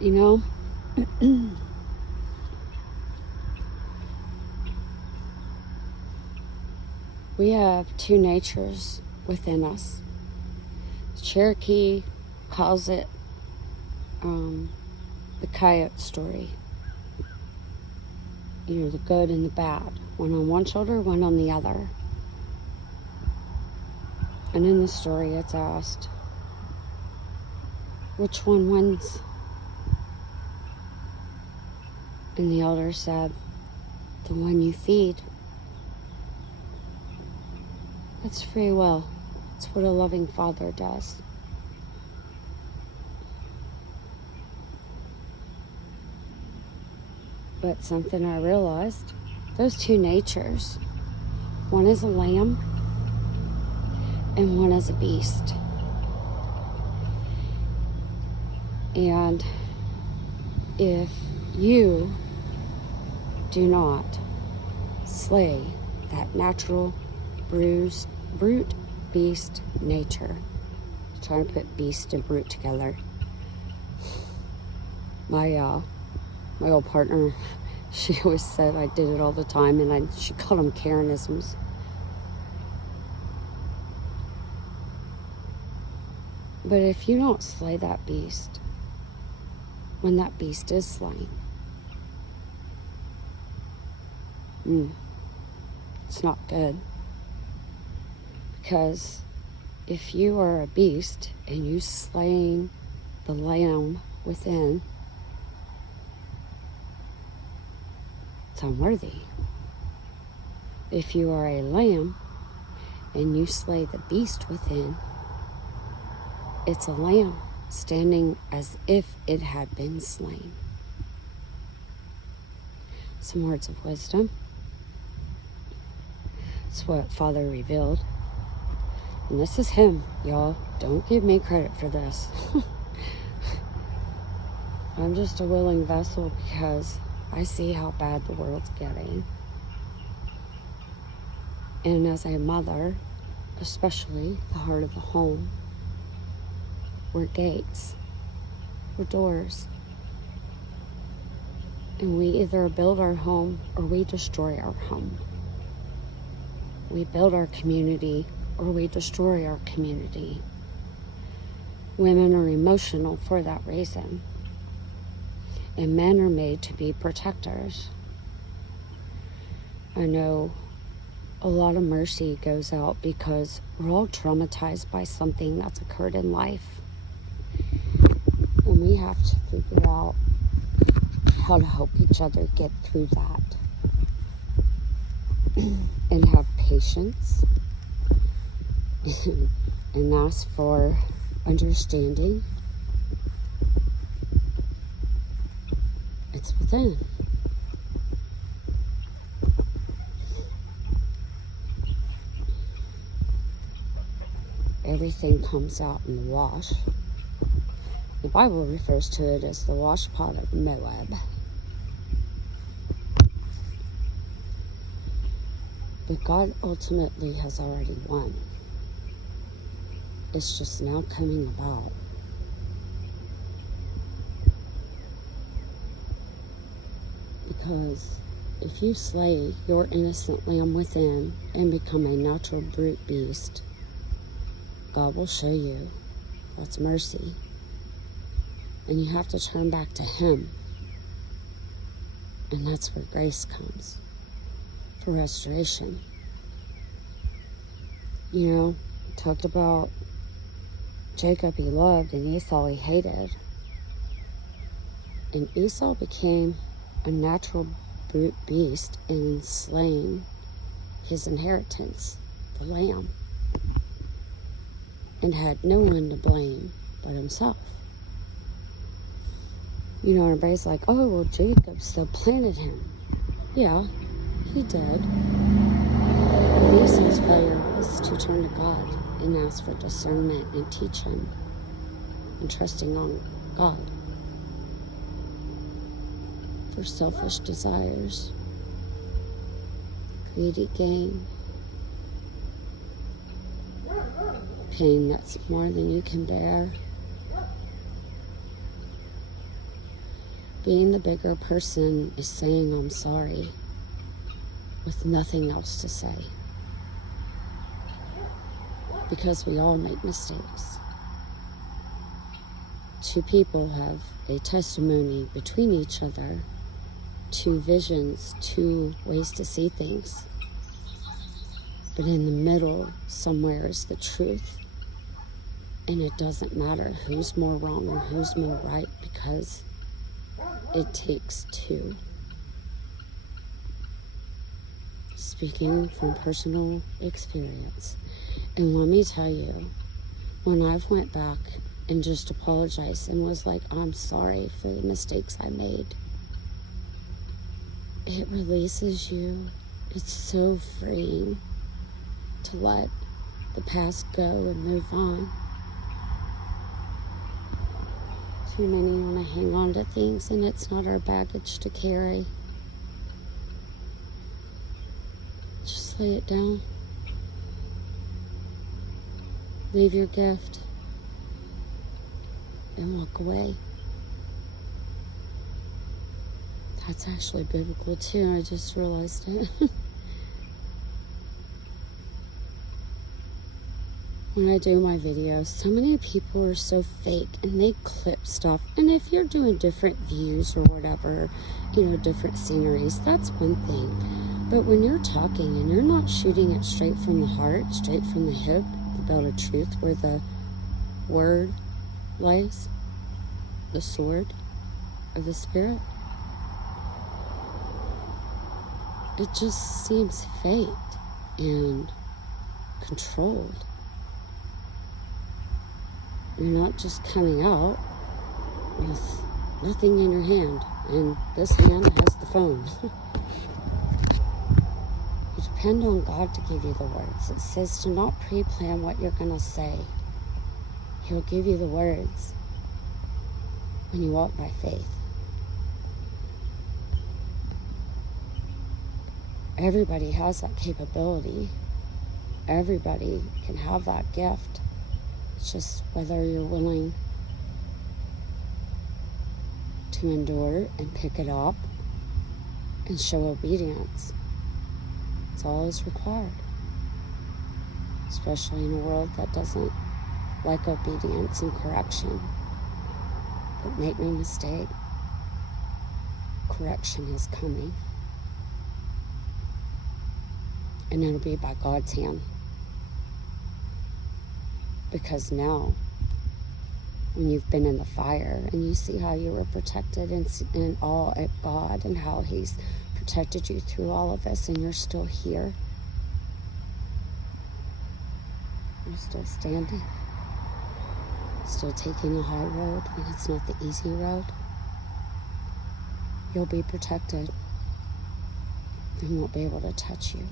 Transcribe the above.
You know? We have two natures within us. Cherokee calls it the coyote story. You know, the good and the bad. One on one shoulder, one on the other. And in the story, it's asked, which one wins? And the elder said, the one you feed. That's free will. It's what a loving father does. But something I realized, those two natures, one is a lamb and one is a beast. And if you do not slay that natural brute beast nature, trying to put beast and brute together. My old partner, she always said I did it all the time, and she called them Karenisms. But if you don't slay that beast, when that beast is slain, it's not good. Because if you are a beast and you slaying the lamb within, it's unworthy. If you are a lamb and you slay the beast within, it's a lamb standing as if it had been slain. Some words of wisdom. It's what Father revealed. And this is him, y'all. Don't give me credit for this. I'm just a willing vessel because I see how bad the world's getting. And as a mother, especially the heart of the home, we're gates, we're doors. And we either build our home or we destroy our home. We build our community or we destroy our community. Women are emotional for that reason. And men are made to be protectors. I know a lot of mercy goes out because we're all traumatized by something that's occurred in life. And we have to figure out how to help each other get through that. And have patience. And ask for understanding. It's within. Everything comes out in the wash. The Bible refers to it as the wash pot of Moab. But God ultimately has already won. It's just now coming about. Because if you slay your innocent lamb within and become a natural brute beast, God will show you that's mercy. And you have to turn back to Him. And that's where grace comes for restoration. You know, talked about Jacob he loved and Esau he hated. And Esau became a natural brute beast in slaying his inheritance, the lamb, and had no one to blame but himself. You know, everybody's like, oh, well, Jacob still planted him. Yeah, he did. But Esau's failure was to turn to God and ask for discernment and teach him and trusting on God for selfish desires, greedy gain, pain that's more than you can bear. Being the bigger person is saying I'm sorry with nothing else to say. Because we all make mistakes. Two people have a testimony between each other, two visions, two ways to see things. But in the middle, somewhere is the truth. And it doesn't matter who's more wrong or who's more right, because it takes two. Speaking from personal experience. And let me tell you, when I've went back and just apologized and was like, I'm sorry for the mistakes I made, it releases you. It's so freeing to let the past go and move on. Too many want to hang on to things, and it's not our baggage to carry. Just lay it down. Leave your gift and walk away. That's actually biblical too. I just realized it. When I do my videos, so many people are so fake and they clip stuff. And if you're doing different views or whatever, different sceneries, that's one thing. But when you're talking and you're not shooting it straight from the heart, straight from the hip, the belt of truth, where the word lies, the sword of the Spirit, it just seems faked and controlled. You're not just coming out with nothing in your hand, and this hand has the phone. You depend on God to give you the words. It says to not pre-plan what you're going to say. He'll give you the words when you walk by faith. Everybody has that capability. Everybody can have that gift. It's just whether you're willing to endure and pick it up and show obedience. It's all is required. Especially in a world that doesn't like obedience and correction. But make no mistake, correction is coming. And it'll be by God's hand. Because when you've been in the fire and you see how you were protected in all at God and how He's protected you through all of this, and you're still here, you're still standing, still taking the high road when it's not the easy road, you'll be protected. He won't be able to touch you.